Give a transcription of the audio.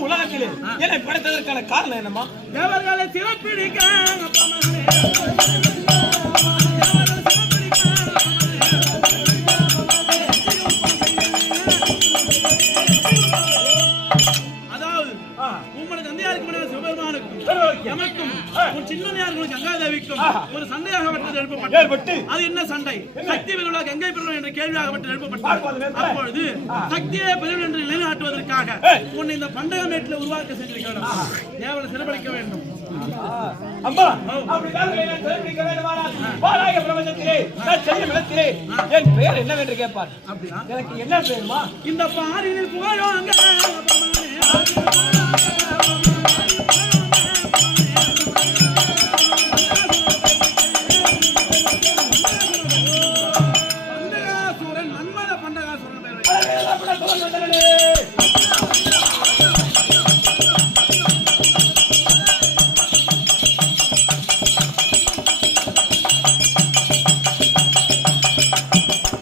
உலகத்திலே என்னை படைத்ததற்கான காரணம் என்னமா? தேவர்களை சிறப்பிடிக்க அதாவது உங்களோட தந்தையாருக்கு சிவபெருமானுக்கும் எமக்கும் ஒரு சின்னதையாருக்கு கங்காதேவிக்கும் ஒரு சண்டையாகப்பட்டது எழுப்பப்பட்டது. அது என்ன சண்டை? சக்தி பெருவிழா கங்கை பெருவிழா என்ற கேள்வியாகப்பட்டு எழுப்பப்பட்டது. அப்பொழுது சக்தியை பெருவிழா என்று நிலைநாட்டுவதற்காக உன்னை இந்த பண்டக மேட்டில் உருவாக்க செஞ்சிருக்க தேவனை சிறப்பளிக்க வேண்டும். அம்மா அப்படிதான் சிறப்பிக்க வேண்டுமானால் பாராய பிரபஞ்சத்திலே நான் செய்யும் இடத்திலே என் பெயர் என்னவென்று கேட்பார். அப்படியா? எனக்கு என்ன பெயர்மா? இந்த பாரினில் புகழோங்க பண்டகாசுரன், மன்மத பண்டகாசுரன்.